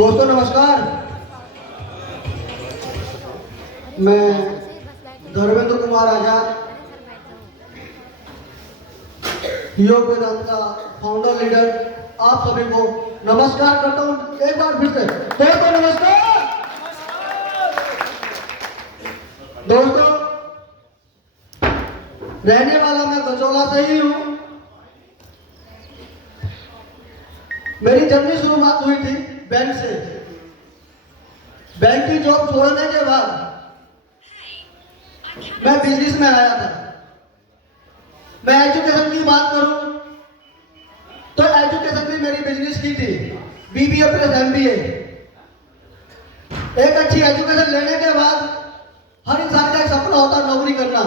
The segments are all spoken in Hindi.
दोस्तों नमस्कार। मैं धर्मेंद्र कुमार आजाद, योग वेदांत का फाउंडर लीडर, आप सभी को नमस्कार करता हूँ एक बार फिर से। दोस्तों नमस्कार। दोस्तों, रहने वाला मैं गजोला से ही हूँ। मेरी जर्नी शुरुआत हुई थी बैंक से। बैंक की जॉब छोड़ने के बाद मैं बिजनेस में आया था। मैं एजुकेशन की बात करूं तो एजुकेशन भी मेरी बिजनेस की थी, बीबीए प्लस एमबीए। एक अच्छी एजुकेशन लेने के बाद हर इंसान का एक सपना होता है नौकरी करना।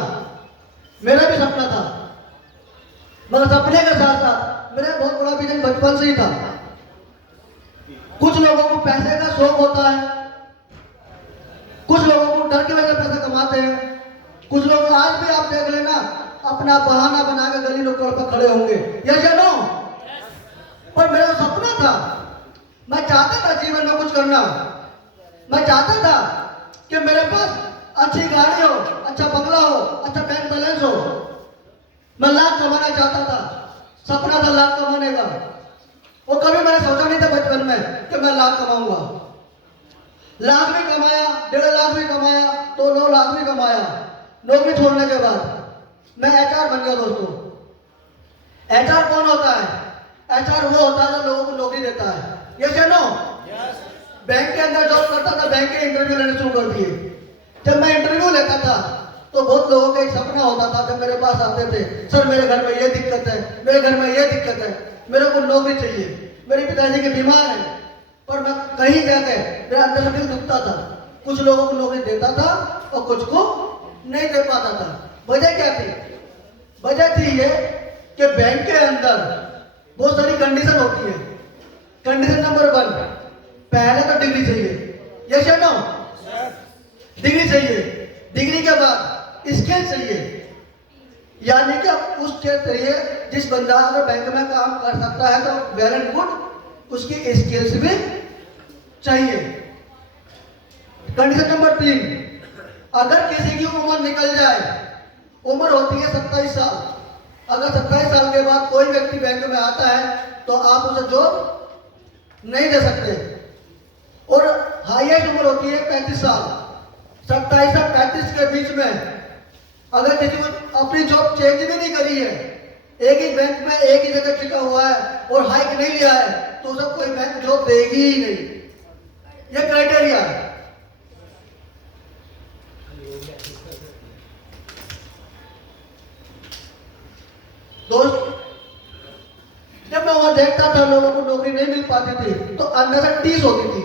मेरा भी सपना था, मगर सपने के साथ साथ मेरा बहुत बड़ा विजन बचपन से ही था। कुछ लोगों को पैसे का शौक होता है, कुछ लोगों को डर की वजह से पैसा कमाते हैं, कुछ लोग आज भी आप देख लेना अपना बहाना बना के गली नुक्कड़ पर खड़े होंगे, यस या नो। पर मेरा सपना था, मैं चाहता था जीवन में कुछ करना। मैं चाहता था कि मेरे पास अच्छी गाड़ी हो, अच्छा बंगला हो, अच्छा बैंक बैलेंस हो। मैं लाख कमाना चाहता था, सपना था लाख कमाने का। वो कभी मैंने सोचा नहीं था बचपन में कि मैं लाख कमाऊंगा। लाख भी कमाया, 1.5 लाख भी कमाया, तो 9 लाख भी कमाया। नौकरी छोड़ने के बाद मैं एचआर बन गया। दोस्तों, एचआर कौन होता है? एचआर वो होता है जो लोगों को नौकरी देता है, यस या नो। बैंक के अंदर जॉब करता था, बैंक के इंटरव्यू लेने शुरू कर दिए। जब मैं इंटरव्यू लेता था तो बहुत लोगों का एक सपना होता था, जब मेरे पास आते थे, सर मेरे घर में ये दिक्कत है, मेरे घर में ये दिक्कत है, मेरे को नौकरी चाहिए, मेरे पिताजी के बीमार है। पर मैं कहीं जाके मेरे अंदर से दिल दुखता था। कुछ लोगों को नौकरी देता था और कुछ को नहीं दे पाता था। वजह क्या थी? वजह थी ये कि बैंक के अंदर बहुत सारी कंडीशन होती है। कंडीशन नंबर 1, पहले तो डिग्री चाहिए, यस या नो। डिग्री चाहिए, डिग्री के बाद स्किल चाहिए, यानी कि उस क्षेत्र चाहिए जिस बंदा अगर बैंक में काम कर सकता है तो वेल एंड गुड, उसकी स्किल्स भी चाहिए। कंडीशन नंबर 3, अगर किसी की उम्र निकल जाए, उम्र होती है 27 साल, अगर 27 साल के बाद कोई व्यक्ति बैंक में आता है तो आप उसे जॉब नहीं दे सकते। और हाईएस्ट उम्र होती है 35 साल। 27 से 35 के बीच में अगर किसी को अपनी जॉब चेंज भी नहीं करी है, एक ही बैंक में एक ही जगह टिका हुआ है और हाइक नहीं लिया है, तो उसे कोई बैंक जॉब देगी ही नहीं। ये क्राइटेरिया है। दोस्त, जब मैं वहां देखता था लोगों को नौकरी नहीं मिल पाती थी तो अंदर से टीस होती थी।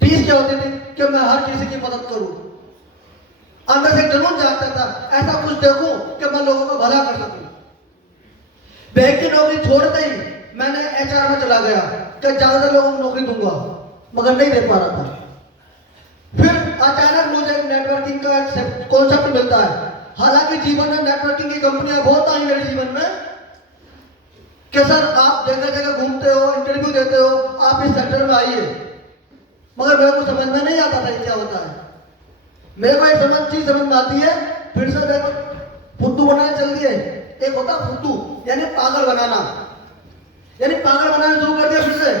टीस क्या होती थी? कि मैं हर किसी की मदद करूं। अंदर से जुनून जागता था, ऐसा कुछ देखूं कि मैं लोगों का भला कर सकूं। बैंक की नौकरी छोड़ते ही मैंने एचआर में चला गया कि ज्यादा लोगों को नौकरी दूंगा, मगर नहीं दे पा रहा था। फिर अचानक मुझे नेटवर्किंग का कॉन्सेप्ट मिलता है। हालांकि जीवन में नेटवर्किंग की कंपनियां बहुत आई मेरे जीवन में कि सर आप जगह जगह घूमते हो, इंटरव्यू देते हो, आप इस सेक्टर में आइए, मगर मेरे को समझ में नहीं आता था क्या होता है। मेरे को एक चीज समझ में आती है, फिर से देखो फुद्दू बनाने चल दिए। एक होता फुद्दू यानी पागल बनाना, यानी पागल बनाना शुरू कर दिया। फिर से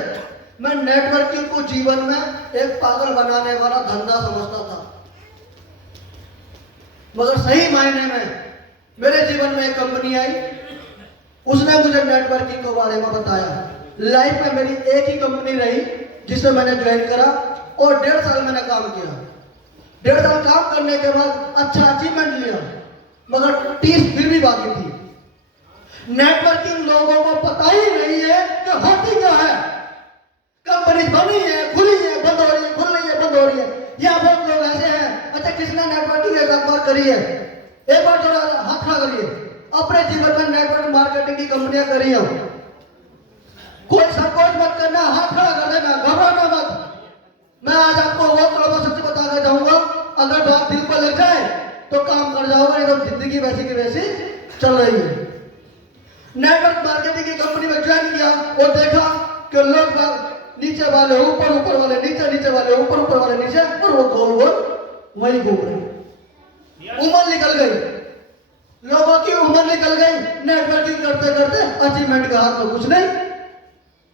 मैं नेटवर्किंग को जीवन में एक पागल बनाने वाला धंधा समझता था, मगर सही मायने में मेरे जीवन में एक कंपनी आई, उसने मुझे नेटवर्किंग के बारे में बताया। लाइफ में मेरी एक ही कंपनी रही जिसमें मैंने ज्वाइन करा और 1.5 साल मैंने काम किया। 1.5 साल काम करने के बाद अच्छा अचीवमेंट लिया, मगर 30 फिर भी बाकी थी। नेटवर्किंग लोगों को पता ही नहीं है कि होती क्या है। कंपनी बनी है, खुली है, बंद हो रही है, खुल रही है, बंद हो रही है। या बहुत लोग ऐसे हैं, अच्छा किसने नेटवर्किंग एक बार करी है? एक बार थोड़ा हाथ खड़ा करिए, अपने जीवन में नेटवर्क मार्केटिंग की कंपनियां करी हो। कोई संकोच मत करना, हाथ खड़ा कर देना, घबराना मत। मैं आज आपको वो कड़वा सच्ची बताना चाहूंगा, अगर बात दिल पर लग जाए तो काम कर जाओगे, नहीं तो जिंदगी वैसी की वैसी चल रही है। नेटवर्क मार्केटिंग की कंपनी में ज्वाइन किया और देखा कि लोग नीचे वाले ऊपर, ऊपर वाले नीचे, नीचे वाले ऊपर, ऊपर वाले नीचे, और वो गोल गोल वही घूम रहे। उम्र निकल गई, लोगों की उम्र निकल गई, नेटवर्किंग करते करते अचीवमेंट का हाथ में कुछ नहीं।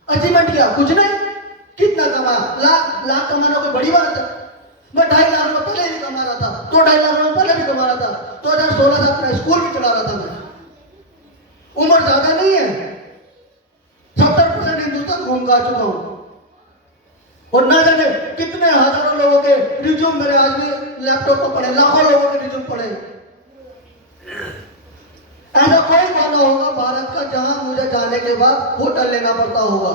अचीवमेंट क्या, कुछ नहीं। कितना कमाया, लाख लाख कमाना कोई बड़ी बात है। मैं 2.5 लाख रुपए पहले भी कमा रहा था, तो 2.5 लाख रुपए पहले भी कमा रहा था, 2016 से अपना स्कूल भी चला रहा था मैं। उम्र ज्यादा नहीं है, 70% हिंदुस्तान घूम का चुका हूं, और ना जाने कितने हजारों लोगों के रिज्यूम मेरे आज भी लैपटॉप पर पड़े, लाखों लोगों के रिज्यूम पड़े। ऐसा कोई कोना होगा भारत का जहां मुझे जाने के बाद होटल लेना पड़ता होगा।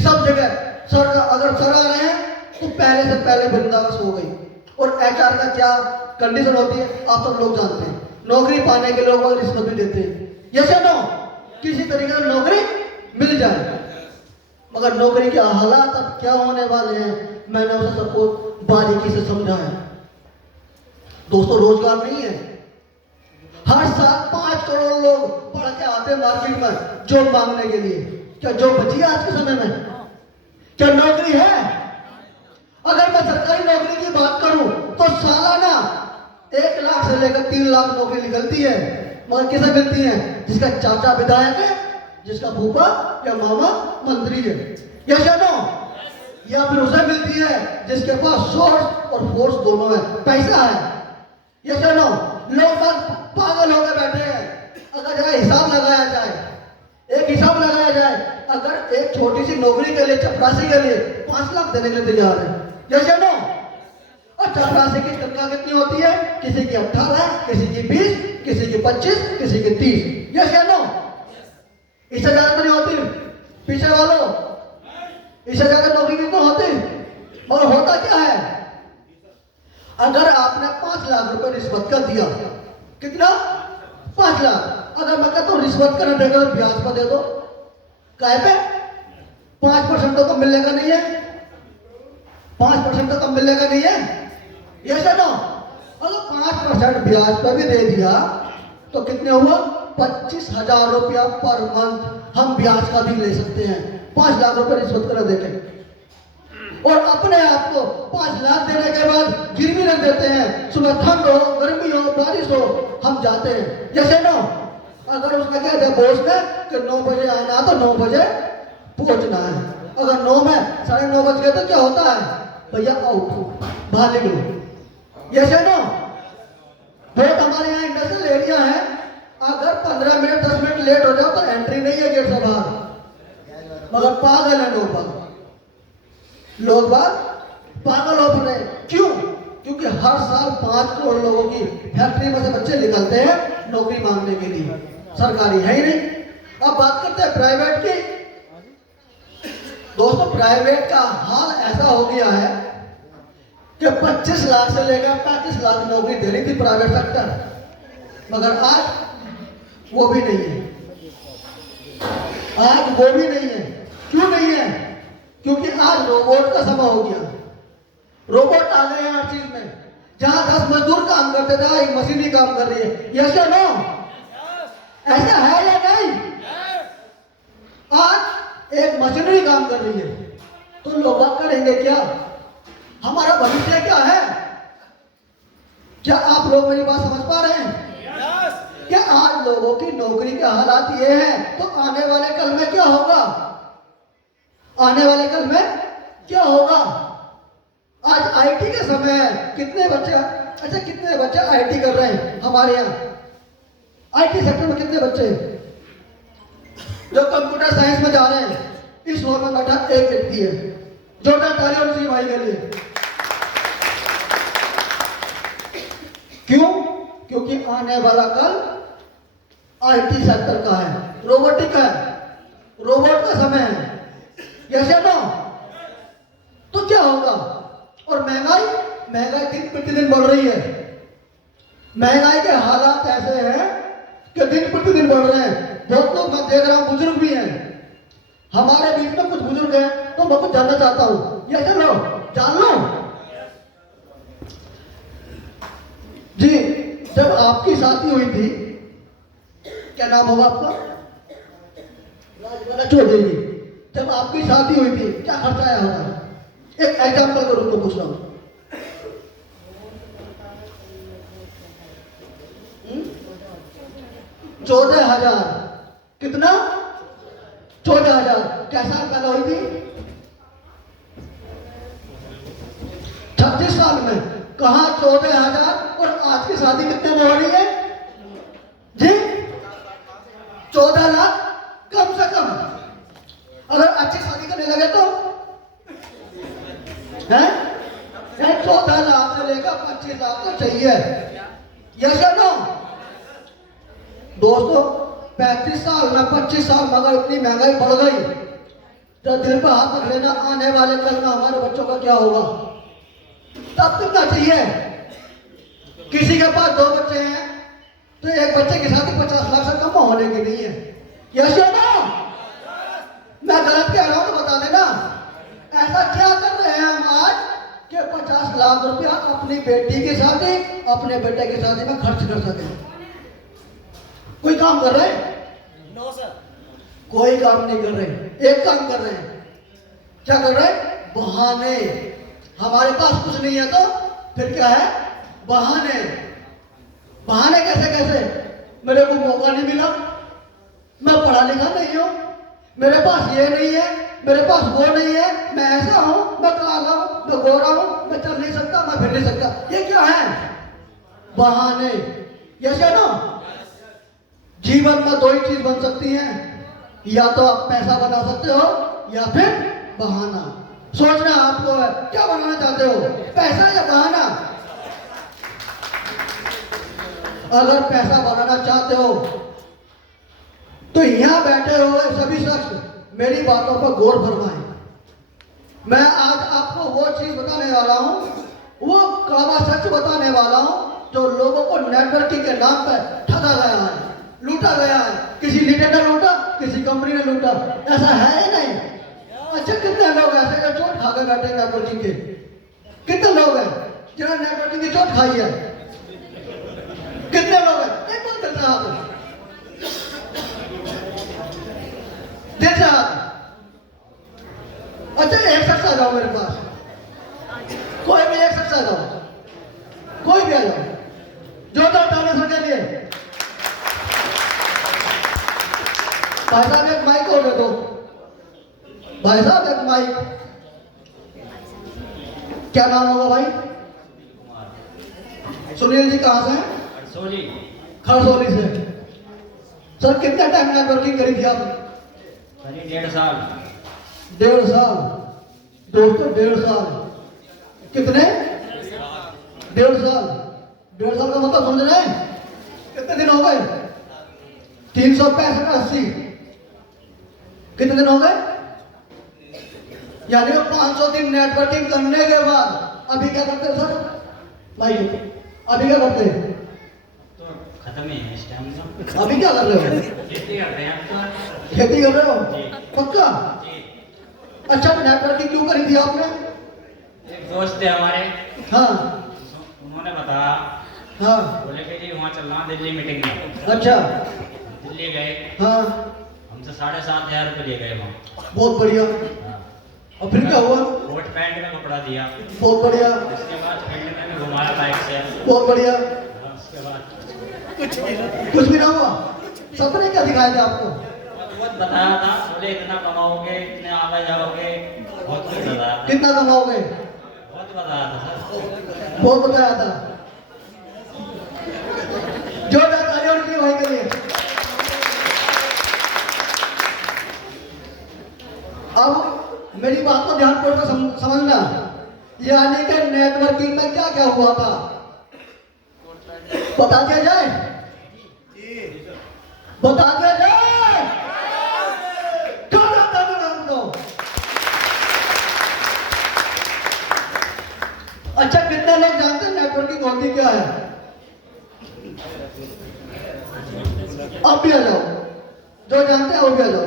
सब जगह सर, अगर सर आ रहे हैं तो पहले से पहले बंदोबस्त हो गई। और एचआर का क्या कंडीशन होती है आप सब लोग जानते हैं। नौकरी पाने के लोग रिश्वत भी देते हैं, जैसे नो किसी तरीके से नौकरी मिल जाए, मगर नौकरी के हालात अब क्या होने वाले हैं मैंने उसे सबको बारीकी से समझाया। दोस्तों, रोजगार नहीं है। हर साल 5 करोड़ लोग पढ़ के आते हैं मार्केट में जॉब मांगने के लिए। क्या जॉब बची है आज के समय में? क्या नौकरी है? अगर मैं सरकारी नौकरी की बात करूं तो सालाना 1 लाख से लेकर 3 लाख नौकरी निकलती है, मगर किसे मिलती है? जिसका चाचा विधायक है, जिसका फूफा या मामा मंत्री है, या नो? या फिर उसे मिलती है जिसके पास सोर्स और फोर्स दोनों है, पैसा है, या नो? लोग पागल होकर बैठे हैं। अगर जरा हिसाब लगाया जाए, एक हिसाब लगाया जाए, अगर एक छोटी सी नौकरी के लिए, चपरासी के लिए 5 लाख देने के लिए तैयार है, जैसे नो? और चपरासी की तनख्वाह कितनी होती है? किसी की 18, किसी की 20, किसी की 25, किसी की 30, जैसे नो? इससे ज्यादा तो नहीं होती पीछे वालों, इससे ज्यादा नौकरी कितनी होती? और होता क्या है, अगर आपने 5 लाख रुपए रिश्वत का दिया, कितना? 5 लाख। अगर मैं कहता हूं रिश्वत का ना देगा तो ब्याज पर दे दो, काय पे? 5% तो कम मिलने का नहीं है, 5% तो कम मिलने का नहीं है, ये ना? अगर 5% ब्याज पर भी दे दिया तो कितने हुआ? 25,000 रुपया पर मंथ हम ब्याज का भी ले सकते हैं, 5 लाख रुपए रिश्वत कर देते। और अपने आप को 5 लाख देने के बाद गिरवी रख देते हैं। सुबह ठंड हो, गर्मी हो, बारिश हो, हम जाते हैं, जैसे नो? अगर उसने कह दिया बॉस ने कि 9 बजे आना तो 9 बजे पहुंचना है, अगर 9 में 9:30 बज गए तो क्या होता है? भैया आउट, बाहर निकलो, जैसे नो? बहुत हमारे यहाँ इंडस्ट्रियल एरिया है, अगर 15 मिनट 10 मिनट लेट हो जाओ तो एंट्री नहीं है गेट से बाहर, मगर पागल है लोग बाग पागल हो पड़े। क्यों? क्योंकि हर साल 5 करोड़ लोगों की फैक्ट्री में से बच्चे निकलते हैं नौकरी मांगने के लिए, सरकारी है ही नहीं। अब बात करते हैं प्राइवेट की। दोस्तों, प्राइवेट का हाल ऐसा हो गया है कि 25 लाख से लेकर 35 लाख नौकरी दे रही थी प्राइवेट सेक्टर, मगर आज वो भी नहीं है, आज वो भी नहीं है। क्यों नहीं है? क्योंकि आज रोबोट का समय हो गया, रोबोट आ गए हैं हर चीज में। जहां 10 मजदूर काम करते थे, एक मशीन ही काम कर रही है, यस या नो? ऐसा है या नहीं? आज एक मशीनरी काम कर रही है, तो लोग करेंगे क्या? हमारा भविष्य क्या है? क्या आप लोग मेरी बात समझ पा रहे हैं? क्या आज लोगों की नौकरी के हालात ये हैं, तो आने वाले कल में क्या होगा? आने वाले कल में क्या होगा? आज आईटी के समय है, कितने बच्चे, अच्छा कितने बच्चे आईटी कर रहे हैं हमारे यहाँ? आईटी सेक्टर में कितने बच्चे जो कंप्यूटर साइंस में जा रहे हैं? इस फ्लोर में बैठा एक व्यक्ति है, जोरदार तालियां उसी भाई के लिए। क्यों? क्योंकि आने वाला कल आईटी सेक्टर का है, रोबोटिक है, रोबोट का समय है, कैसे ना? तो क्या होगा? और महंगाई दिन प्रतिदिन बढ़ रही है। महंगाई के हालात ऐसे हैं कि दिन प्रतिदिन बढ़ रहे हैं। बहुत लोग मैं देख रहा हूं बुजुर्ग भी हैं, हमारे बीच में कुछ बुजुर्ग हैं, तो मैं कुछ जानना चाहता हूं, ये चलो जान लो जी। जब आपकी शादी हुई थी, क्या नाम होगा आपका? राजमाला चौधरी जी, जब आपकी शादी हुई थी क्या खर्चा आया होगा? एक एग्जाम्पल के रूप में पूछ रहा हूँ। 14,000। कितना? 14,000। क्या साल पहले हुई थी? 36 साल में। कहा 14,000 और आज की शादी कितने में हो रही है जी? 14 लाख कम से कम। अगर अच्छी शादी करने लगे तो है 14 लाख से लेकर 25 लाख तो चाहिए। यस या नो? दोस्तों 35 साल में 25 साल मगर इतनी महंगाई बढ़ गई तो दिल पर हाथ रख लेना, आने वाले कल में हमारे बच्चों का क्या होगा? तब कितना चाहिए? किसी के पास 2 बच्चे हैं तो एक बच्चे की शादी 50 लाख से कम होने की नहीं है। यस या नो? मैं गलत कह रहा हूं तो बता देना। ऐसा क्या कर रहे हैं हम आज कि 50 लाख रुपया अपनी बेटी की शादी, अपने बेटे की शादी में खर्च कर सके? कोई काम कर रहे हैं? No sir. कोई काम नहीं कर रहे। एक काम कर रहे हैं। क्या कर रहे हैं? बहाने। हमारे पास कुछ नहीं है तो फिर क्या है? बहाने। बहाने कैसे कैसे? मेरे को मौका नहीं मिला, मैं पढ़ा लिखा नहीं हूं, मेरे पास ये नहीं है, मेरे पास वो नहीं है, मैं ऐसा हूं, मैं काला हूं, मैं गोरा हूं, मैं चल नहीं सकता, मैं फिर नहीं सकता। ये क्या है? बहाने। यस या नो? जीवन में 2 ही चीज बन सकती हैं, या तो आप पैसा बना सकते हो या फिर बहाना। सोचना आपको है क्या बनाना चाहते हो, पैसा या बहाना? अगर पैसा बनाना चाहते हो तो यहां बैठे हुए सभी शख्स मेरी बातों पर गौर फरमाएं। मैं आज आपको वो चीज बताने वाला हूं, वो कड़वा सच बताने वाला हूं जो लोगों को नेटवर्किंग के नाम पर ठगा गया है, लूटा गया है। किसी लीडर ने लूटा, किसी कंपनी ने लूटा। ऐसा है ही नहीं। अच्छा कितने लोग ऐसे हैं चोट खा के बैठे नेटवर्किंग के? कितने लोग हैं जिन्होंने नेटवर्किंग की चोट खाई है? कितने लोग हैं? एक बार दिल से हाथ दो। दिल से हाथ। अच्छा एक शख्स आ जाओ मेरे पास, कोई भी एक शख्स आ जाओ, कोई भी आ जाओ, जोरदार ताली सुनने लिए। भाई साहब एक माइक और दे दो। भाई साहब एक माइक। क्या नाम होगा भाई? सुनील जी कहां से हैं? खरसोली से। सर कितना टाइम नेटवर्किंग करी थी आपने? 1.5 साल। 1.5 साल। दोस्तों 1.5 साल। कितने? 1.5 साल। 1.5 साल का मतलब समझ रहे हैं? कितने दिन हो गए? 365 80। कितने दिन हो गए? यानी 500 दिन नेटवर्किंग करने के बाद अभी क्या करते हैं सर? भाई अभी क्या करते हैं? तो खत्म ही है इस टाइम तो। अभी क्या कर रहे हो? खेती करते हैं हम तो। खेती कर रहे हो? जी। पक्का? जी। अच्छा नेटवर्किंग क्यों करी थी आपने? एक दोस्त थे हमारे, हाँ उन्होंने बताया, हाँ। बोले कि जी वहाँ चलना दिल्ली मीटिंग में। अच्छा दिल्ली गए, हाँ। हमसे 7,500 रुपये ले गए वहाँ। बहुत बढ़िया। हाँ। और फिर क्या हुआ? कोट पैंट में कपड़ा दिया। बहुत बढ़िया। उसके बाद फील्ड में भी घुमाया बाइक से। बहुत बढ़िया। हाँ, उसके बाद कुछ भी ना हुआ? सपने क्या दिखाए थे आपको? बहुत बताया था, बोले इतना कमाओगे, इतने आगे जाओगे, बहुत कुछ बताया था। कितना कमाओगे? बहुत बताया था सर। बहुत बताया था। जोरदार तालियां उनके भाई के लिए। अब मेरी बात को ध्यानपूर्वक समझना। यानी कि नेटवर्किंग में क्या क्या हुआ था बता दिया जाए? बता दिया जाए? अच्छा कितने लोग जानते हैं नेटवर्किंग होती क्या है? अब भी आ जाओ, जो जानते हैं वो भी आ जाओ।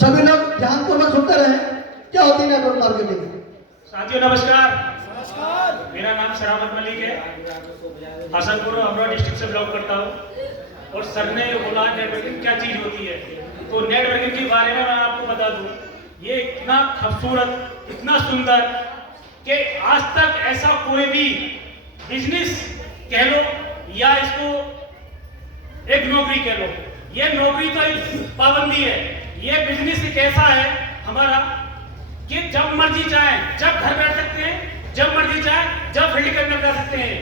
सभी लोग ध्यानपूर्वक सुनते रहे। क्या होती है नेटवर्क मार्केटिंग? साथियों नमस्कार। मेरा नाम शराफत मलिक है, हसनपुर अमरोहा डिस्ट्रिक्ट से बिलोंग करता हूँ। और सर ने बोला नेटवर्किंग क्या चीज़ होती है, तो नेटवर्किंग के बारे में मैं आपको बता दूँ, ये इतना खूबसूरत, इतना सुंदर कि आज तक ऐसा कोई भी बिजनेस कह लो या इसको एक नौकरी कह लो, ये नौकरी तो एक पाबंदी है। ये बिजनेस एक ऐसा है हमारा कि जब मर्जी चाहे जब घर बैठ सकते हैं, जब मर्जी चाहे जब फील्ड के अंदर कर सकते हैं,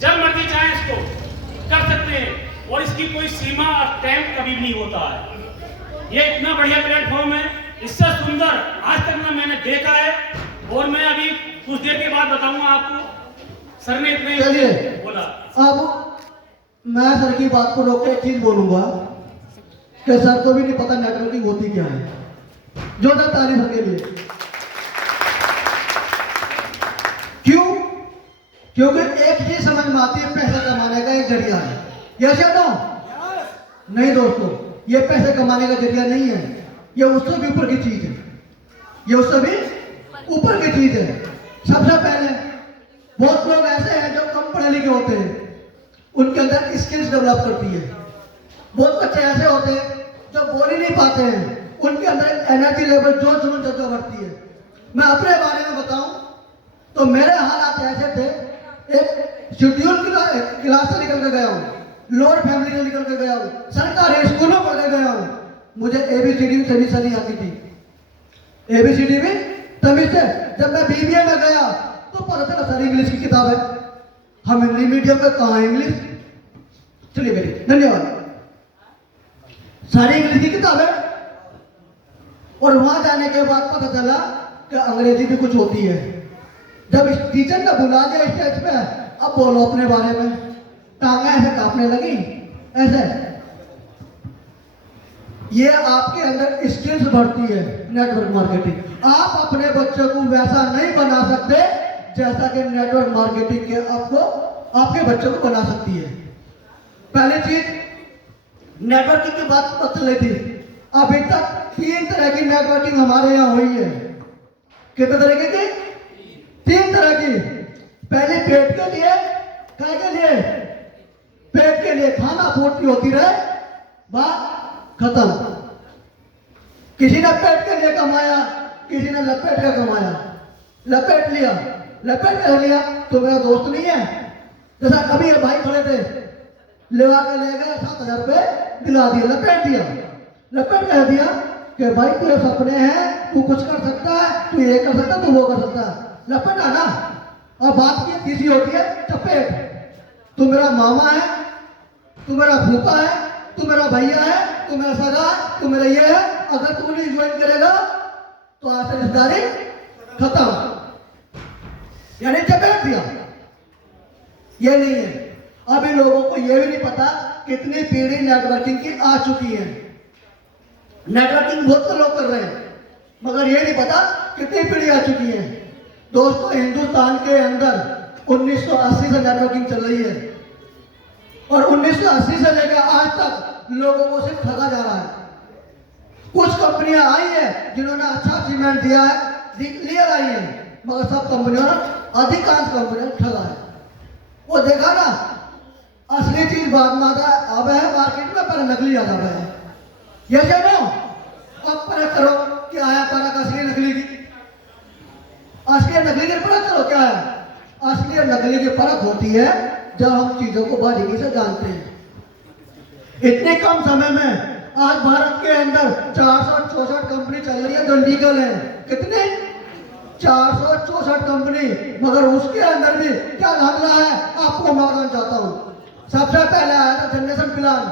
जब मर्जी चाहे इसको कर सकते हैं, और इसकी कोई सीमा और टाइम कभी नहीं होता है। ये इतना बढ़िया प्लेटफॉर्म है, इससे सुंदर आज तक ना मैंने देखा है। और मैं अभी कुछ देर के बाद बताऊंगा आपको। सर ने इतने चलिए बोला। अब मैं सर की बात को रोक के एक चीज बोलूंगा कि सर को भी नहीं पता नेटवर्किंग होती क्या है। जोरदार ताली सर के लिए। क्यों? क्योंकि एक चीज समझ में आती है, पैसा कमाने का एक जरिया है। यस या नो? नहीं दोस्तों, ये पैसे कमाने का जरिया नहीं है, ये उससे भी ऊपर की चीज है। ये उससे भी ऊपर की चीज है। सबसे पहले बहुत लोग ऐसे हैं जो कम पढ़े लिखे होते हैं, उनके अंदर स्किल्स डेवलप करती है। बहुत बच्चे ऐसे होते हैं जो बोल ही नहीं पाते हैं, उनके अंदर एनर्जी लेवल जो जुनून जज्बा बढ़ती है। मैं अपने बारे में बताऊं तो मेरे हालात ऐसे थे, एक शेड्यूल क्लास से निकल के गया हूँ, लोअर फैमिली से निकल के गया हूँ, सरकारी स्कूलों पढ़ के गया हूँ। मुझे एबीसीडी तभी से नहीं आती थी, एबीसीडी भी तभी से। जब मैं बीबीए में गया तो पता चला सर इंग्लिश की किताब है, हम इंग्लिश मीडियम में कहाँ इंग्लिश। चलिए बेटी धन्यवाद। सारी इंग्लिश की किताब है, और वहां जाने के बाद पता चला कि अंग्रेजी भी कुछ होती है। जब इस टीचर ने बुला दिया स्टेज पे, अब बोलो अपने बारे में, टांगा ऐसे कांपने लगी ऐसे। ये आपके अंदर स्किल्स बढ़ती है, नेटवर्क मार्केटिंग। आप अपने बच्चों को वैसा नहीं बना सकते जैसा कि नेटवर्क मार्केटिंग के आपको आपके बच्चों को बना सकती है। पहली चीज नेटवर्किंग की बात चल रही थी। अभी तक 3 तरह की नेटवर्किंग हमारे यहाँ हुई है। कितने तरीके की? 3 तरह की। पहले पेट के लिए, क्या के लिए? पेट के लिए, खाना पूर्ति होती रहे, बात खत्म। किसी ने पेट के लिए कमाया, किसी ने लपेट का कमाया। लपेट लिया, लपेट कर लिया तो मेरा दोस्त नहीं है। जैसा कभी ये भाई खड़े थे, लेवा के ले गए, 7,000 रुपये दिला दिया, लपेट दिया। लपेट कह दिया कि भाई तेरे सपने हैं, तू कुछ कर सकता है, तू ये कर सकता है, तू वो कर सकता है। लपेटा ना। और बात की तीसरी होती है चपेट। तू मेरा मामा है, तू मेरा फूफा है, तू मेरा भैया है, तू मेरा सगा है, तू मेरा ये है, अगर तू नहीं ज्वाइन करेगा तो आज से रिश्तेदारी खत्म। यानी चपेट दिया। ये नहीं है। अभी लोगों को यह भी नहीं पता कितनी पीढ़ी नेटवर्किंग की आ चुकी है। नेटवर्किंग बहुत तो लोग कर रहे हैं, मगर ये नहीं पता कितनी पीढ़ी आ चुकी है। दोस्तों, हिंदुस्तान के अंदर 1980 से नेटवर्किंग चल रही है, और 1980 से लेकर आज तक लोगों को सिर्फ ठगा जा रहा है। कुछ कंपनियां आई है जिन्होंने अच्छा अचीवमेंट दिया है, क्लियर आई है, मगर सब कंपनियों ने, अधिकांश कंपनियों ने ठगा है। वो देखा ना, असली चीज बाद में आता है, अब है मार्केट में, पर नकली आ जाता है। ये जानो, अब परख करो क्या है परख असली नकली की। असली और नकली की परख करो क्या है। असली और नकली की परख होती है जब हम चीजों को बारीकी से जानते हैं। इतने कम समय में आज भारत के अंदर 464 कंपनी चल रही है जो लीगल है। कितने? 464 कंपनी। मगर उसके अंदर भी क्या लग रहा है, आपको मैं बताना चाहता हूँ। सबसे पहले आया था जनरेशन प्लान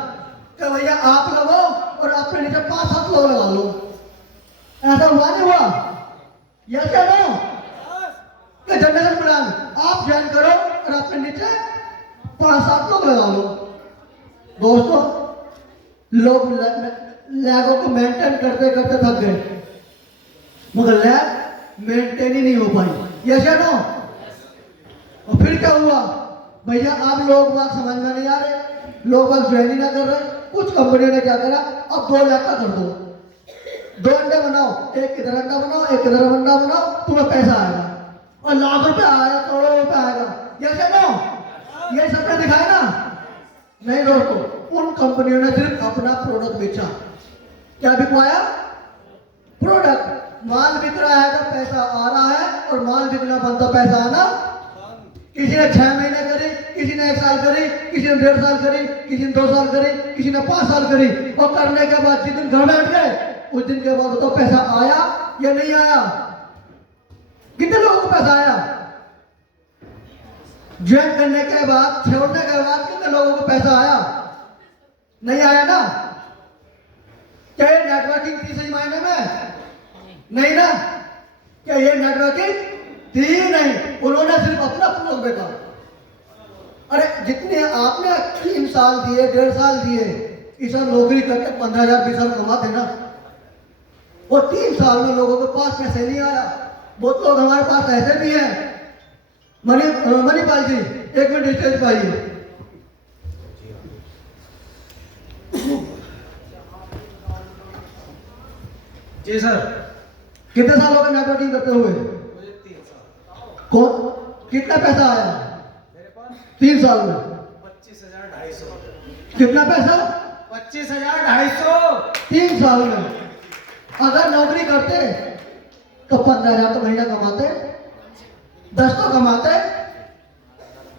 कि भैया आप लगो और अपने नीचे 5-7 लोग लगा लो। ऐसा हुआ नहीं हुआ? यस या नो? कि जनरेशन प्लान आप ज्वाइन करो और अपने नीचे 5-7 लोग लगा लो। दोस्तों, लोग लैगों को मेंटेन करते करते थक गए, मगर लैग मेंटेन ही नहीं हो पाई। यस या नो? और फिर क्या हुआ भैया, अब लोग बात समझ में नहीं आ रहे, लोग बात ज्वाइन ही ना कर रहे। कुछ कंपनियों ने क्या करा, अब 2 लाख का कर दो, 2 अंडे बनाओ, एक इधर अंडा बनाओ, एक इधर अंडा बनाओ, तुम्हें पैसा आएगा। और लाख रुपए आएगा, करोड़ों रुपए आएगा। ये नो, ये सपने दिखाए ना? नहीं दोस्तों, उन कंपनियों ने सिर्फ अपना प्रोडक्ट बेचा। क्या बिकवाया? प्रोडक्ट। माल बिक रहा है तो पैसा आ रहा है, और माल बिकना बंद तो पैसा आना। किसी ने 6 महीने करी, किसी ने 1 साल करी, किसी ने 1.5 साल करी, किसी ने 2 साल करी, किसी ने 5 साल करी, और करने के बाद जिस दिन घर बैठ गए उस दिन के बाद तो पैसा आया या नहीं आया? कितने लोगों को पैसा आया? ज्वाइन करने के बाद, छोड़ने के बाद कितने लोगों को पैसा आया? नहीं आया ना? क्या ये नेटवर्किंग थी सही मायने में? नहीं ना? क्या ये नेटवर्किंग थी? नहीं। उन्होंने सिर्फ अपना प्रोडक्ट बेचा। अरे जितने आपने 3 साल दिए, 1.5 साल दिए, इस नौकरी करके 15,000 20 साल कमाते ना, और 3 साल में लोगों के पास पैसे नहीं आया। बहुत लोग हमारे पास ऐसे भी हैं। मणिपाल जी, 1 मिनट स्टेज पर आइए। जी सर। कितने साल हो गए नेटवर्किंग करते हुए? मुझे 3 साल। कौन? कितना पैसा आया मेरे पास 3 साल में? 25,250। कितना पैसा? 25,250। 3 साल में। अगर नौकरी करते तो 15,000 तो महीना कमाते, 10 तो कमाते।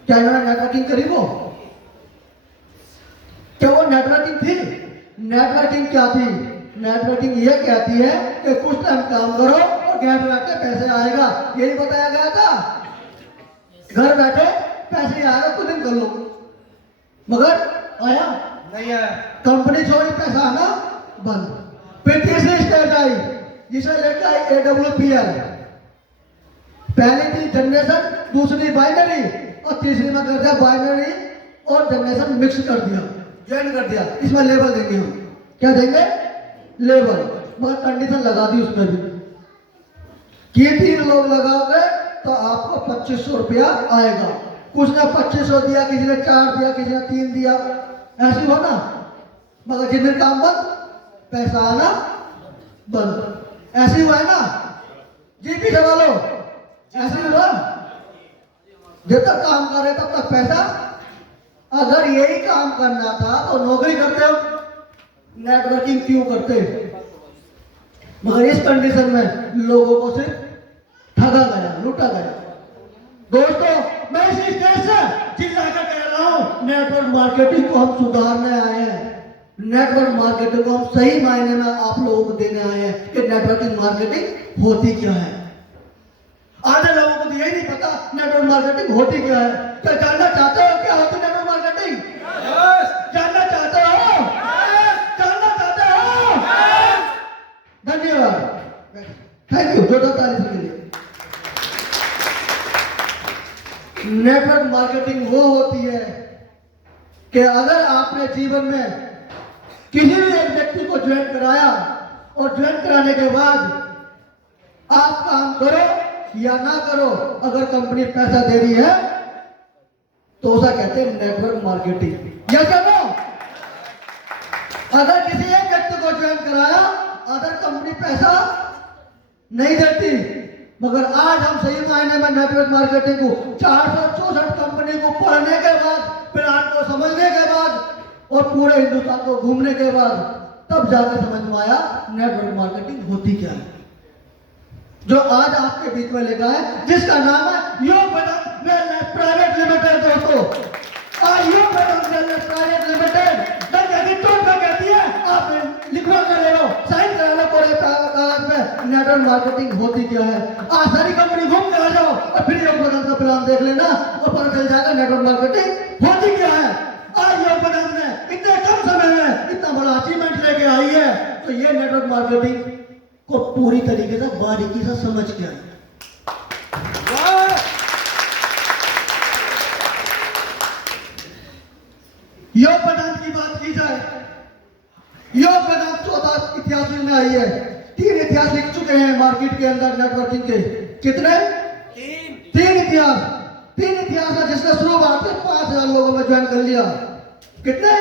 क्या इन्होंने नेटवर्किंग करी? वो क्या वो नेटवर्किंग थी? नेटवर्किंग क्या थी? नेटवर्किंग ये कहती है कि कुछ टाइम काम करो और घर बैठे पैसे आएगा। यही बताया गया था। घर बैठे पैसे आएगा, कुछ दिन कर लो। मगर आया नहीं है। कंपनी छोड़ी, पैसा आना बंद। फिर तीसरी स्टेज आई जिसे लेकर आई AWPL। पहली थी जनरेशन, दूसरी बाइनरी, और तीसरी में कर दिया बाइनरी और जनरेशन मिक्स कर दिया, ज्वाइन कर दिया। इसमें लेबल देंगे हम। क्या देंगे? लेबल। मगर कंडीशन लगा दी उसमें भी कि 3 लोग लगाओगे तो आपको 2500 रुपया आएगा। कुछ ने 2500 दिया, किसी ने 4 दिया, किसी ने 3 दिया, ऐसी हो ना। मगर जितने काम बंद, पैसा आना बंद। ऐसी हुआ है ना जी? पीछे वालों, ऐसी हुआ। जब तक काम कर रहे तब तक पैसा। अगर यही काम करना था तो नौकरी करते हो, नेटवर्किंग क्यों करते? मगर इस कंडीशन में लोगों को सिर्फ ठगा गया, लूटा गया। दोस्तों, मैं इसी स्टेज से चिल्लाकर कह रहा हूं, नेटवर्क मार्केटिंग को हम सुधारने आए हैं। नेटवर्क मार्केटिंग को हम सही मायने में आप लोगों को देने आए हैं कि नेटवर्किंग मार्केटिंग होती क्या है। आधे लोगों को तो यही नहीं पता नेटवर्क मार्केटिंग होती क्या है। क्या जानना चाहते हो क्या होती नेटवर्क मार्केटिंग? जानना चाहते हो? जानना चाहते हो? धन्यवाद, थैंक यू। जोरदार तारीफ के लिए। नेटवर्क मार्केटिंग वो होती है कि अगर आपने जीवन में किसी भी एक व्यक्ति को ज्वाइन कराया और ज्वाइन कराने के बाद आप काम करो या ना करो, अगर कंपनी पैसा दे रही है तो उसे कहते हैं नेटवर्क मार्केटिंग। या क्या नो? अगर किसी एक व्यक्ति को ज्वाइन कराया, अगर कंपनी पैसा नहीं देती, मगर आज हम सही मायने में नेटवर्क मार्केटिंग को 464 कंपनी को पढ़ने के बाद, प्लान को समझने के बाद और पूरे हिंदुस्तान को घूमने के बाद तब जाकर समझ में आया नेटवर्क मार्केटिंग होती क्या है। जो आज आपके बीच में लेकर है, जिसका नाम है योग वेदांत वेलनेस प्राइवेट लिमिटेड। दोस्तों, आज योग वेदांत वेलनेस प्राइवेट लिमिटेड कहती है, आप लिखवा कर ले लो, साइन करा लो पूरे कागज में, नेटवर्क मार्केटिंग होती क्या है। आज सारी कंपनी घूम के आ जाओ और फिर योग वेदांत का प्लान देख लेना और पता चल जाएगा नेटवर्क मार्केटिंग होती क्या है। आज योग वेदांत ने इतने कम समय में इतना बड़ा अचीवमेंट लेके आई है, तो ये नेटवर्क मार्केटिंग को पूरी तरीके से बारीकी से समझ के आए। योग वेदांत की बात की जाए, योग वेदांत 14 इतिहास में आई है। 3 इतिहास लिख चुके हैं मार्केट के अंदर नेटवर्किंग के। कितने? 3 इतिहास। 3 इतिहास है जिसने शुरुआत से 5,000 लोगों में ज्वाइन कर लिया। कितने?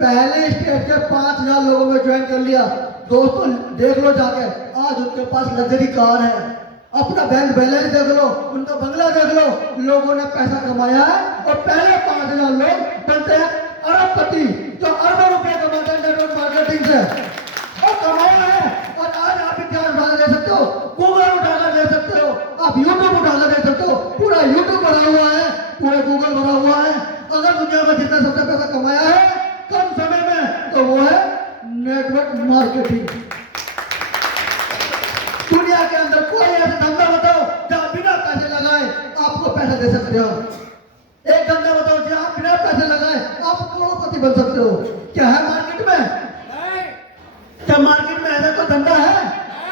पहले स्टेज के 5,000 लोगों में ज्वाइन कर लिया। दोस्तों देख लो जाके, आज उनके पास लग्जरी कार है, अपना बैंक बैलेंस देख लो, उनका बंगला देख लो, लोगों ने पैसा कमाया है और पहले 5,000 लोग बनते हैं अरबपति, जो अरबों रुपए कमाते हैं नेटवर्क मार्केटिंग से और कमाया है। और आज आप इतिहास उठाकर दे सकते हो, गूगल उठाकर दे सकते हो, आप यूट्यूब उठाकर दे सकते हो, पूरा यूट्यूब भरा हुआ है, पूरा गूगल भरा हुआ है। अगर दुनिया में जितना सबसे पैसा कमाया है कम समय में तो वो है नेटवर्क मार्केटिंग। दुनिया के अंदर कोई ऐसा धंधा बताओ जहां बिना पैसे लगाए आपको पैसा दे सकते हो। एक धंधा बताओ जहां आप बिना पैसे लगाए आप करोड़पति बन सकते हो। क्या है मार्केट में? क्या मार्केट में ऐसा कोई धंधा है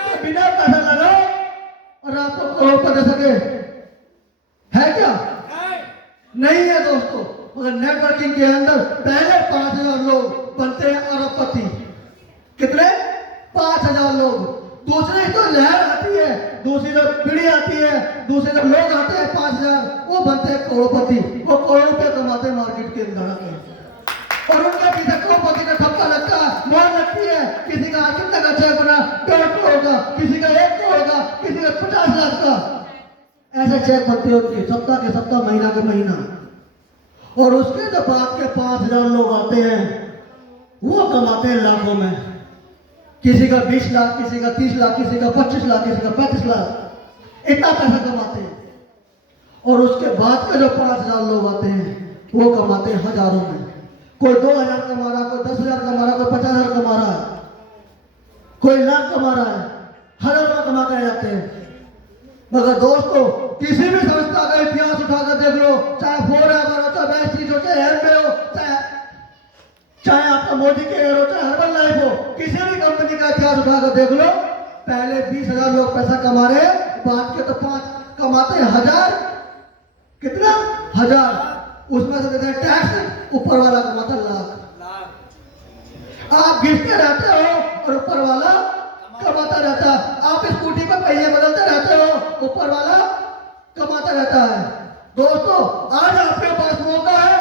कि बिना पैसा लगाओ और आपको करोड़पति दे सके? है क्या? नहीं है दोस्तों। मगर नेटवर्किंग के अंदर पहले 5,000 लोग बनते हैं अरबपति। कितने? 5,000 लोग। दूसरी तो लहर आती है, दूसरी जब पीढ़ी आती है, दूसरे जब लोग आते हैं 5,000, वो बनते हैं करोड़पति। वो करोड़ रुपए कमाते हैं मार्केट के अंदर आकर और उनके पीछे करोड़पति का ठप्पा लगता है, मोहर लगती है। किसी का कितने का चेक बना 1.5 करोड़ का, किसी का 1 करोड़ का, किसी का 50 लाख का। ऐसे चेक बनते हैं उनके सप्ताह के सप्ताह, महीना के महीना। और उसके जो बाद के 5,000 लोग आते हैं वो कमाते हैं लाखों में। किसी का 20 लाख, किसी का 30 लाख, किसी का 25 लाख, किसी का 35 लाख, इतना पैसा कमाते हैं। और उसके बाद के जो 5,000 लोग आते हैं वो कमाते हैं हजारों में। कोई 2,000 कमा रहा, कोई 10,000 कमा रहा, कोई 50,000 कमा रहा है, कोई लाख कमा रहा है, हजारों में कमा कर जाते हैं। मगर दोस्तों किसी भी संस्था का इतिहास उठाकर देख लो, चाहे फॉरएवर हो, चाहे वेस्टीज हो, चाहे एमवे हो, चाहे आपका मोदी के एयर हो, चाहे हर्बल लाइफ हो, किसी भी कंपनी का इतिहास उठाकर देख लो, पहले 20,000 लोग पैसा कमा रहे हैं, बाद के तो 5 कमाते हैं 1,000। कितना? 1,000। उसमें से देते हैं टैक्स, ऊपर वाला कमाता है लाख। आप गिरते रहते हो और ऊपर वाला कमाता रहता है। आप स्कूटी पर पहिए बदलते रहते हो, ऊपर वाला कमाता रहता है। दोस्तों आज आपके पास मौका है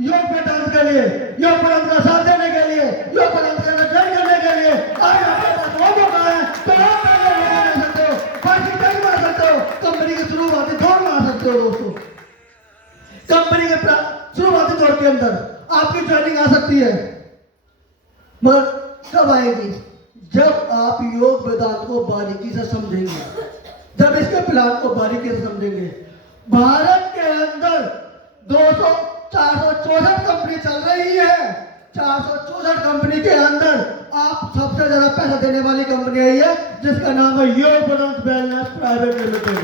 योग वेदांत के लिए, योग वेदांत का साथ देने के लिए, योग वेदांत के अंदर ज्वाइन करने के लिए आज आपके पास वो मौका है। तो आप पहले ले सकते हो, बाकी कहीं मार सकते हो, कंपनी की शुरुआती दौड़ मार सकते हो। दोस्तों कंपनी के शुरुआती दौर के अंदर आपकी ज्वाइनिंग आ सकती है, मगर कब आएगी? जब आप योग वेदांत को बारीकी से समझेंगे, जब इसके प्लान को बारीकी से समझेंगे। भारत के अंदर 464 कंपनी चल रही है। 464 कंपनी के अंदर आप सबसे ज्यादा पैसा देने वाली कंपनी आई है जिसका नाम है योग वेदांत वेलनेस प्राइवेट लिमिटेड।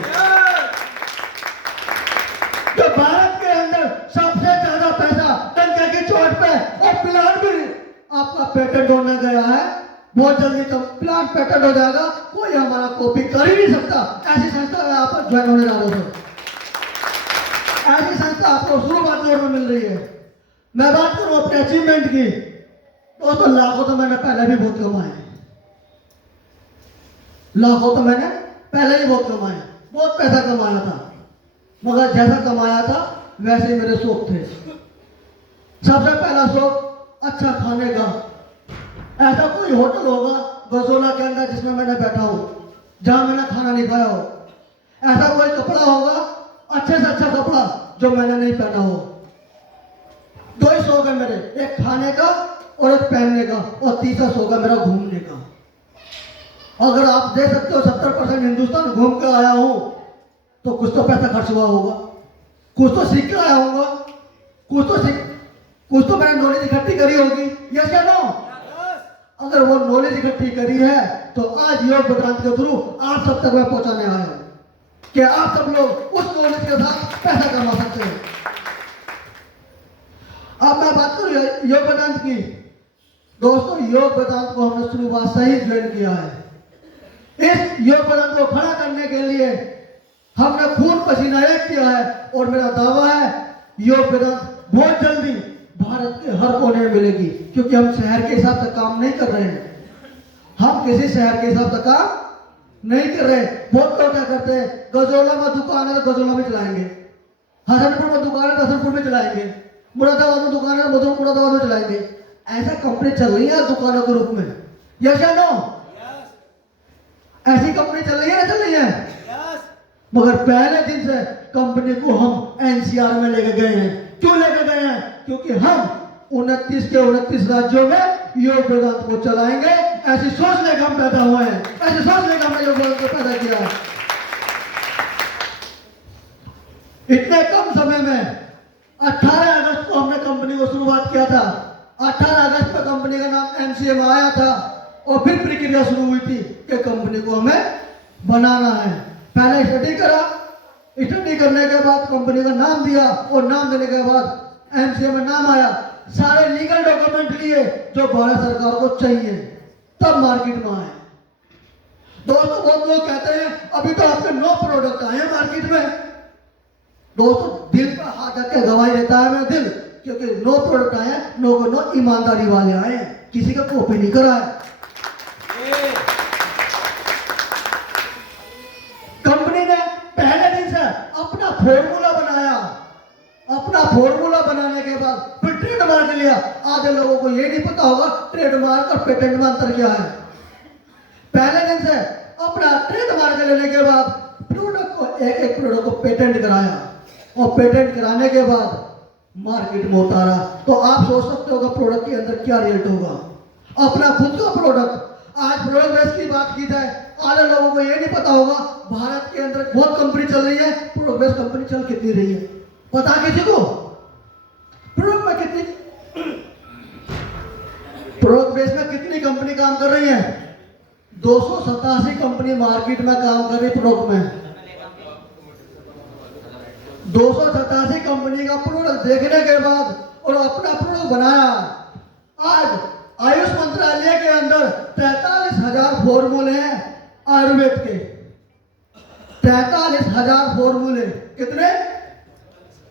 तो भारत के अंदर सबसे ज्यादा पैसा टंके की चोट पे और प्लान भी आपका पेटेंट होने गया है। बहुत जल्दी तो प्लान पेटेंट हो जाएगा, कोई हमारा कॉपी कर ही नहीं सकता। ऐसी संस्था में आप ज्वाइन होने जा रहे हो, ऐसी संस्था आपको शुरुआत दौर में मिल रही है। मैं बात करूं अपने अचीवमेंट की, दोस्तों लाखों तो मैंने पहले भी बहुत कमाए, लाखों तो मैंने पहले ही बहुत कमाए, बहुत पैसा कमाया था। मगर जैसा कमाया था वैसे ही मेरे शौक थे। सबसे पहला शौक अच्छा खाने का। ऐसा कोई होटल होगा गजोला के अंदर जिसमें मैंने बैठा हूं, जहां मैंने खाना नहीं खाया हो। ऐसा कोई कपड़ा होगा अच्छे से अच्छा कपड़ा जो मैंने नहीं पहना हो। 2 ही शौक है मेरे, एक खाने का और एक पहनने का, और तीसरा शौक है मेरा घूमने का। अगर आप देख सकते हो 70% हिंदुस्तान घूम कर आया हूं तो कुछ तो पैसा खर्च हुआ होगा, कुछ तो सीख कर आया होगा, कुछ तो मैंने नॉलेज इकट्ठी करी होगी। यस या नो? अगर वो नॉलेज इकट्ठी करी है तो आज योग वेदांत के थ्रू आप सब तक मैं पहुंचाने आया हूं कि आप सब लोग उस नॉलेज के साथ पैसा कमा सकते हैं। अब मैं बात करूं योग वेदांत की। दोस्तों योग वेदांत को हमने शुरुआत से ही ज्वाइन किया है। इस योग वेदांत को खड़ा करने के लिए हमने खून पसीना एक किया है और मेरा दावा है योग वेदांत बहुत जल्दी भारत के हर कोने में मिलेगी, क्योंकि हम शहर के हिसाब से काम नहीं कर रहे हैं। हम किसी शहर के हिसाब से काम नहीं कर रहे। बहुत लोग क्या करते हैं, गजोला में दुकान है तो गजोला में चलाएंगे, हसनपुर में दुकान है तो हसनपुर में चलाएंगे, मुरादाबाद में दुकान है तो मुरादाबाद में चलाएंगे। ऐसा कंपनी चल रही है दुकानों के रूप में। यस या नो? ऐसी कंपनी चल रही है ना, चल रही है? मगर पहले दिन से कंपनी को हम एनसीआर में लेके गए हैं। क्यों लेके गए हैं? क्योंकि हम 29 के 29 राज्यों में योग वेदांत को चलाएंगे। ऐसी सोच लेकर हम पैदा हुए हैं, ऐसी सोच लेकर हमने योग वेदांत को पैदा किया है। इतने कम समय में 18 अगस्त को हमने कंपनी को शुरुआत किया था। 18 अगस्त में कंपनी का नाम एमसीएम आया था और फिर प्रक्रिया शुरू हुई थी कि कंपनी को हमें बनाना है। पहले स्टडी करा, स्टडी करने के बाद कंपनी का नाम दिया और नाम देने के बाद एमसीएम में नाम आया। सारे लीगल डॉक्यूमेंट लिए जो भारत सरकार को चाहिए, तब मार्केट में आए। दोस्तों बहुत लोग कहते हैं अभी तो आपके 9 प्रोडक्ट आए हैं मार्केट में। दोस्तों दिल पर हाथ रख के गवाही देता है मेरा दिल, क्योंकि 9 प्रोडक्ट आए हैं, 9 को 9 ईमानदारी वाले आए हैं, किसी का कॉपी नहीं करा है। कंपनी ने पहले दिन से अपना फॉर्मूला बनाया। अपना फॉर्मूला बनाने के बाद फिर ट्रेडमार्क लिया। आधे लोगों को ये नहीं पता होगा ट्रेडमार्क और पेटेंट में अंतर क्या है। पहले दिन से अपना ट्रेडमार्क लेने के बाद प्रोडक्ट को एक प्रोडक्ट को पेटेंट कराया और पेटेंट कराने के बाद मार्केट में उतारा। तो आप सोच सकते हो प्रोडक्ट के अंदर क्या रेट होगा। अपना खुद का प्रोडक्ट, आज प्रोडक्ट बेस की बात की जाए, आधे लोगों को ये नहीं पता होगा भारत के अंदर बहुत कंपनी चल रही है, प्रोडक्ट बेस कंपनी चल कितनी रही है पता किसी को? प्रोडक्ट में कितनी, प्रोडक्ट बेस में कितनी कंपनी काम कर रही है? 287 कंपनी मार्केट में काम कर रही प्रोडक्ट में। 287 कंपनी का प्रोडक्ट देखने के बाद और अपना प्रोडक्ट बनाया। आज आयुष मंत्रालय के अंदर 43,000 फॉर्मूले हैं आयुर्वेद के। 43,000 फॉर्मूले, कितने?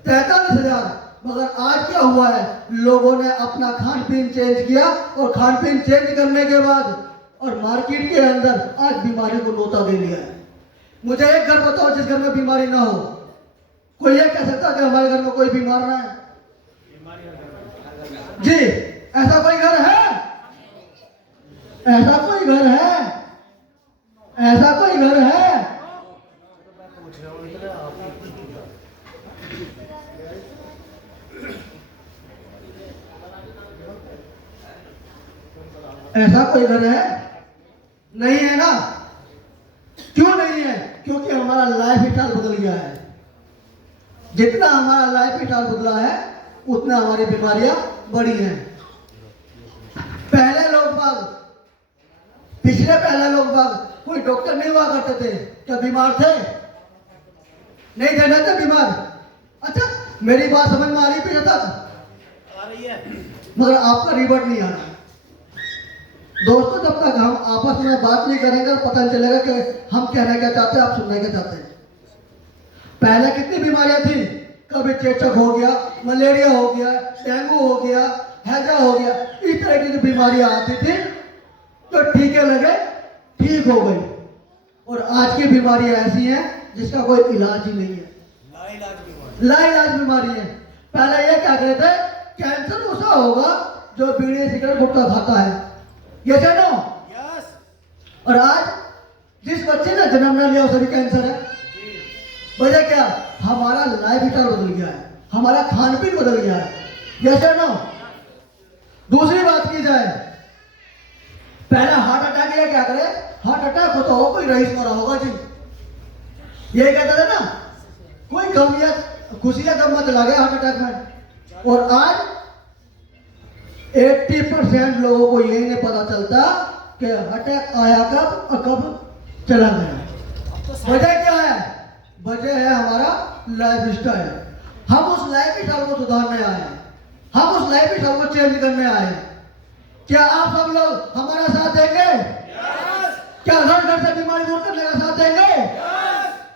43,000। मगर आज क्या हुआ है, लोगों ने अपना खान पीन चेंज किया और खान पीन चेंज करने के बाद और मार्केट के अंदर आज बीमारी को नोता दे लिया है। मुझे एक घर बताओ जिस घर में बीमारी ना हो। कोई ये कह सकता कि हमारे घर में कोई बीमार ना है? जी, ऐसा कोई घर है? ऐसा कोई घर है? ऐसा कोई घर है? ऐसा कोई घर है? नहीं है ना? क्यों नहीं है? क्योंकि हमारा लाइफ स्टाइल बदल गया है। जितना हमारा लाइफ स्टाइल बदला है उतना हमारी बीमारियां बढ़ी हैं। पहले लोग बाग कोई डॉक्टर नहीं हुआ करते थे, क्या बीमार थे? नहीं थे, थे बीमार। अच्छा, मेरी बात समझ में आ रही है? तक आ रही है, मगर आपका रिवर्ट नहीं आ रहा। दोस्तों जब तक हम आपस में बात नहीं करेंगे पता नहीं चलेगा कि हम कहना क्या चाहते हैं, आप सुनना क्या चाहते हैं। पहले कितनी बीमारियां थी? कभी चेचक हो गया, मलेरिया हो गया, डेंगू हो गया, हैजा हो गया, इस तरह की जो बीमारियां आती थी तो टीके लगे ठीक हो गई। और आज की बीमारियां ऐसी हैं जिसका कोई इलाज ही नहीं है, लाइलाज बीमारी है। पहले ये क्या कहते थे, कैंसर उसा होगा जो बीड़ी सिगरेट गुटखा खाता है, ये जानो। और आज जिस बच्चे ने जन्म न लिया उसे भी कैंसर है। वजह क्या? हमारा लाइफ स्टाइल बदल गया है, हमारा खान पीन बदल गया है, ये जानो। दूसरी बात की जाए, पहले हार्ट अटैक, ये क्या करे, हार्ट अटैक होता हो कोई रईस मरा होगा जी, ये कहते थे ना, कोई गम या खुशी या गम मत लगे हार्ट अटैक में। और आज 80% लोगों को यही नहीं पता चलता कि अटैक आया कब और कब चला गया। वजह क्या है? वजह है हमारा लाइफ स्टाइल। हम उस लाइफ स्टाइल को सुधारने आए हैं, हम उस लाइफ स्टाइल को चेंज करने आए हैं। क्या आप सब लोग हमारा साथ देंगे? क्या घर घर से बीमारी दूर करने का साथ देंगे?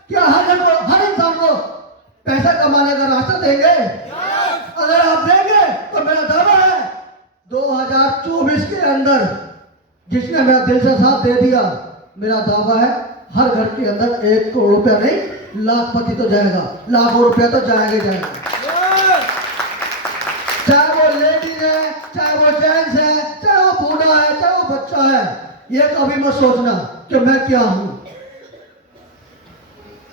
क्या हर इंसान को पैसा कमाने का रास्ता देंगे? अगर आप देंगे तो मेरा दावा है 2024 के अंदर जिसने मेरा दिल से साथ दे दिया, मेरा दावा है हर घर के अंदर 1 करोड़ रुपया नहीं, लाखपति तो जाएगा, लाखों रुपया तो जाएगा। चाहे वो लेडीज है, चाहे वो जेंट्स है, चाहे वो बूढ़ा है, चाहे वो बच्चा है, ये कभी मत सोचना कि मैं क्या हूं।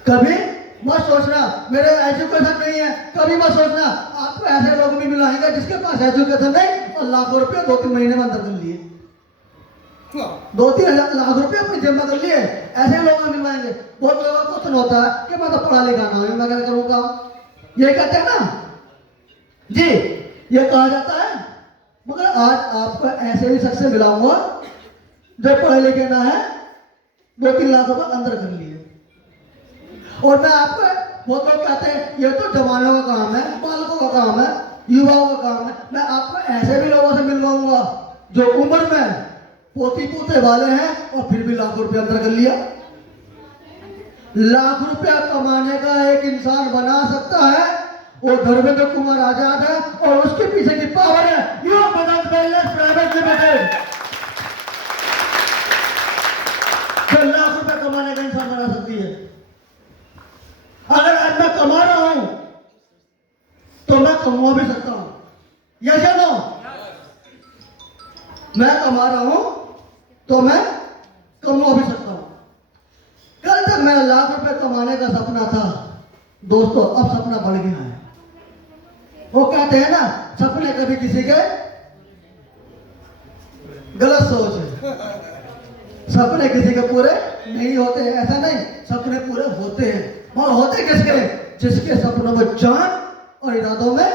कभी मत सोचना मेरे एजुकेशन नहीं है, कभी मत सोचना आपको ऐसे लोग भी मिलाएंगे जिसके पास एजुकेशन नहीं और लाखों रुपए 2-3 महीने में अंदर कर लिए, 2-3 लाख रुपए अपनी जमा कर लिए, ऐसे लोग मिलवाएंगे। बहुत लोगों को क्वेश्चन होता है कि मैं तो पढ़ा लिखा ना हूं, मैं क्या करूंगा, ये कहते हैं ना जी, ये कहा जाता है। मगर आज आपको ऐसे भी शख्स से मिलाऊंगा जो पढ़े लिखे ना है, 2-3 लाख रुपए अंदर कर लिए। और मैं आपको, बहुत लोग कहते हैं ये तो जवानों का काम है, बालकों का काम है, युवाओं का काम है। मैं आपको ऐसे भी लोगों से मिलवाऊंगा जो उम्र में पोती पोते वाले हैं और फिर भी लाखों रुपए अंदर कर लिया। लाख रुपया कमाने का एक इंसान बना सकता है, वो धर्मेंद्र कुमार आजाद है और उसके पीछे की पावर है युवा मदद वेलनेस प्राइवेट लिमिटेड, जो लाख रुपए कमाने का इंसान बना सकती है। अगर आज मैं कमा रहा हूं तो मैं कमा भी सकता हूं, यस या नो? मैं कमा रहा हूं तो मैं कमा भी सकता हूं। कल तक मेरा लाख रुपए कमाने का सपना था दोस्तों, अब सपना बढ़ गया है। वो कहते हैं ना सपने कभी किसी के गलत सोच है, सपने किसी के पूरे नहीं होते हैं, ऐसा नहीं, सपने पूरे होते हैं। और होते किसके? जिसके सपनों में जान और इरादों में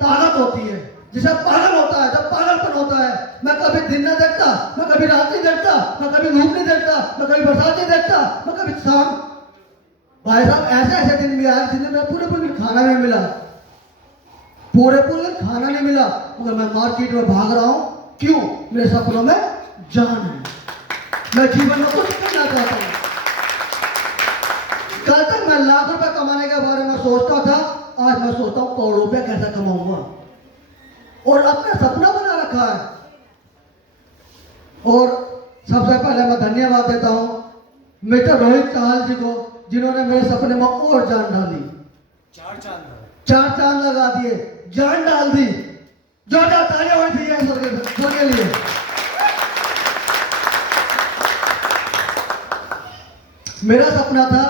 ताकत होती है, जिसे पागल होता है, जब पागलपन होता है। मैं कभी दिन नहीं देखता, मैं कभी रात नहीं देखता, मैं कभी धूप नहीं देखता, मैं कभी बरसात नहीं देखता, मैं कभी शाम। भाई साहब ऐसे ऐसे दिन भी आए जिन्हें मैं पूरे पूरे खाना नहीं मिला, पूरे पूरे खाना नहीं मिला, मगर मैं मार्केट में भाग रहा हूं। क्यों? मेरे सपनों में जान है, मैं जीवन में कुछ करना चाहता हूं। कल तक मैं लाख रुपए कमाने के बारे में सोचता था, आज मैं सोचता हूं करोड़ रुपए कैसे कमाऊंगा, और अपना सपना बना रखा है। और सबसे पहले मैं धन्यवाद देता हूं मिस्टर रोहित चाहल जी को, जिन्होंने मेरे सपने में और जान डाली, 4 चांद लगा दिए, जान डाल दी। जो तालियां हुई थी सर के लिए। मेरा सपना था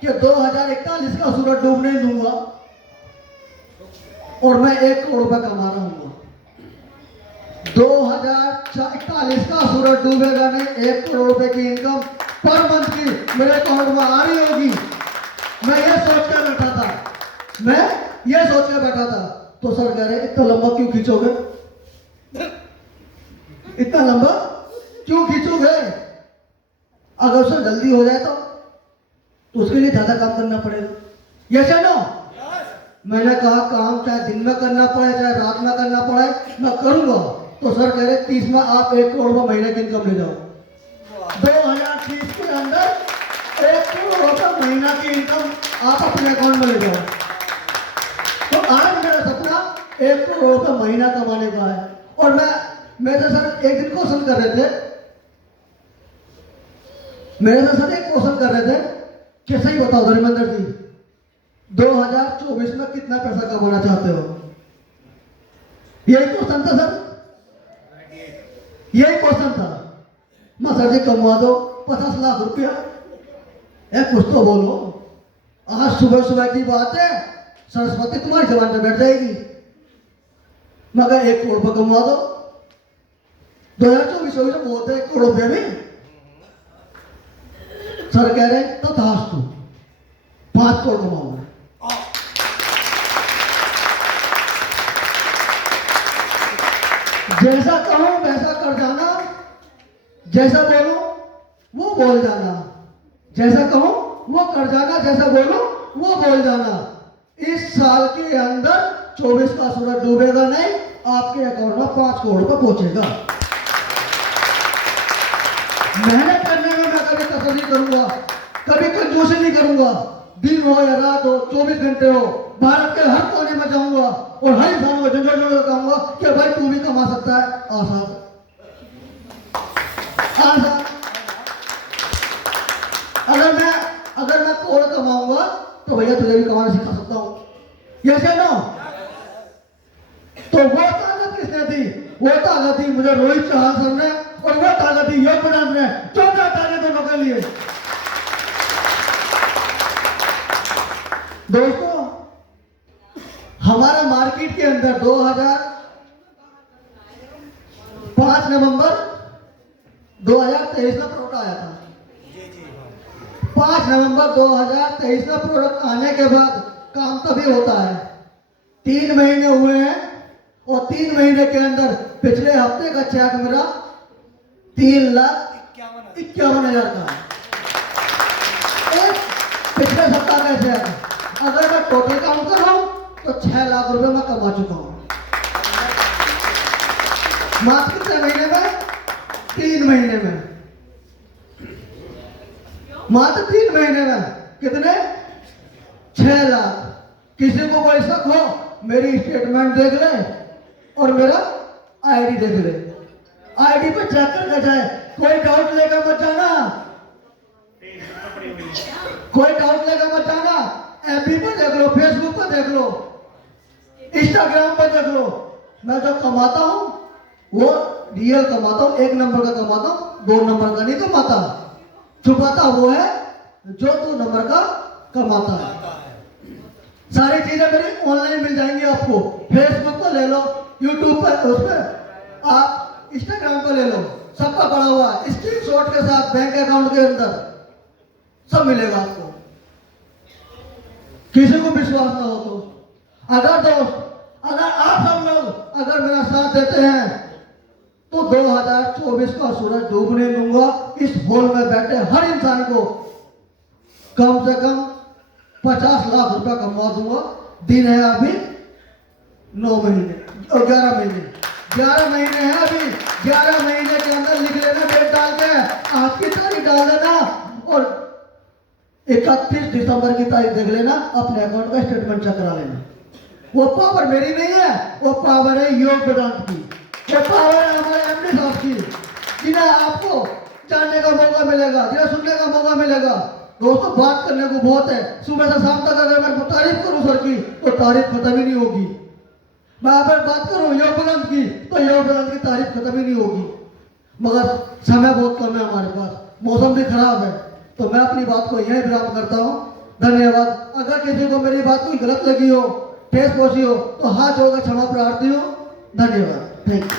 कि 2041 का सूरज डूबने नहीं दूंगा और मैं 1 करोड़ रुपए कमा रहा हूँ। 2041 का सूरज डूबेगा नहीं, 1 करोड़ रुपए की इनकम पर मंथ की मेरे अकाउंट में आ रही होगी। मैं ये सोच कर बैठा था, मैं ये सोच कर बैठा था। तो सर कह रहे इतना लंबा क्यों खींचोगे, इतना लंबा क्यों खींचोगे, अगर उससे जल्दी हो जाए तो उसके लिए ज्यादा काम करना पड़ेगा, यस या नो? मैंने कहा काम चाहे दिन में करना पड़े चाहे रात में करना पड़े मैं करूंगा। तो सर कह रहे 30 में आप 1 करोड़ रुपए महीने की इनकम ले जाओ। 2030 के अंदर 1 करोड़ रुपए महीना की इनकम आप अपने अकाउंट में ले जाओ। तो आज मेरा सपना 1 करोड़ रुपए महीना कमाने का है। और मेरे सर एक दिन क्वेश्चन कर रहे थे, मेरे से सर एक क्वेश्चन कर रहे थे कि सही बताओ धर्मेंद्र जी 2024 में कितना पैसा कमाना चाहते हो? यही क्वेश्चन था सर, यही क्वेश्चन था। मैं सर जी कमवा दो 50 लाख रुपया, कुछ तो बोलो। आज सुबह सुबह की बात है, सरस्वती तुम्हारी जबान पे बैठ जाएगी। मगर 1 करोड़ रुपये कमवा दो। 2024 में बोलते 1 करोड़ रुपये में सर कह रहे तथास्तु 5 करोड़ कमाऊंगा। जैसा कहूं वैसा कर जाना, जैसा बोलूं वो बोल जाना, जैसा कहूं वो कर जाना, जैसा बोलूं वो बोल जाना। इस साल के अंदर 24 का सूरज डूबेगा नहीं, आपके अकाउंट में 5 करोड़ रुपए पहुंचेगा। मेहनत करने में मैं कभी कसर नहीं करूंगा, कभी कंजूसी नहीं करूंगा। दिन हो या रात हो, 24 घंटे हो, भारत के हर कोने में जाऊंगा और हर इंसान को जंगल कहूंगा कि भाई तू भी कमा सकता है। आसान आसान। अगर मैं करोड़ कमाऊंगा तो भैया तुझे भी कमाना सिखा सकता हूं, यस या नो? तो वो ताकत किसने दी? वो ताकत दी मुझे रोहित चाहल सर ने, और वो ताकत दी योग प्रधान ने। 14 ताकत दोनों के लिए। दोस्तों, हमारा मार्केट के अंदर 5 नवंबर 2023 में प्रोडक्ट आया था। 5 नवंबर 2023 में प्रोडक्ट आने के बाद काम तभी होता है। 3 महीने हुए हैं और 3 महीने के अंदर पिछले हफ्ते का चेक मेरा 3,51,000 का है। एक पिछले सप्ताह का चेक, अगर मैं टोटल काउंट कर रहा हूं तो 6 लाख रुपए मैं कमा चुका हूं। मात्र कितने महीने में? 3 महीने में। मात्र 3 महीने में कितने? 6 लाख। किसी को कोई शक हो मेरी स्टेटमेंट देख ले और मेरा आईडी देख ले। आईडी पे चेक करके जाए, कोई डाउट लेकर मत जाना, कोई डाउट लेकर मत जाना। एफबी पर देख लो, फेसबुक पर देख लो, इंस्टाग्राम पर देख लो। मैं जो कमाता हूं वो रियल कमाता हूं, 1 नंबर का कमाता हूं, 2 नंबर का नहीं कमाता। छुपाता वो है जो 2 नंबर का कमाता है। सारी चीजें मेरी ऑनलाइन मिल जाएंगी आपको। फेसबुक पर ले लो, यूट्यूब पर, उस पर आप इंस्टाग्राम पर ले लो, सबका पड़ा हुआ है स्क्रीनशॉट के साथ, बैंक अकाउंट के अंदर सब मिलेगा आपको। किसी को विश्वास ना हो तो अगर दोस्त, अगर आप सब लोग अगर मेरा साथ देते हैं तो 2024 का सूरज डूबने दूंगा। इस हॉल में बैठे हर इंसान को कम से कम 50 लाख रुपए कमा दूंगा। दिन है अभी 9 महीने और 11 महीने, 11 महीने हैं अभी। 11 महीने के अंदर लिख लेना, डेट डाल के, आज की तारीख डाल देना और 31 दिसंबर की तारीख देख लेना, अपने अकाउंट का स्टेटमेंट चेक करा लेना। वो पावर मेरी नहीं है, वो पावर है योग वेदांत की, वो पावर है हमारे एमडी साहब की, जिन्हें आपको जानने का मौका मिलेगा, जिन्हें सुनने का मौका मिलेगा। दोस्तों, बात करने को बहुत है, सुबह से शाम तक अगर मैं तारीफ करूं सर की तो तारीफ खत्म ही नहीं होगी। मैं अगर बात करूं योग वेदांत की तो योग वेदांत की तारीफ खत्म ही नहीं होगी। मगर समय बहुत कम है हमारे पास, मौसम भी खराब है, तो मैं अपनी बात को यहीं विराम करता हूं। धन्यवाद। अगर किसी को मेरी बात कोई गलत लगी हो, ठेस पहुंची हो तो हाथ जोड़कर क्षमा प्रार्थी हूं। धन्यवाद। Thank you.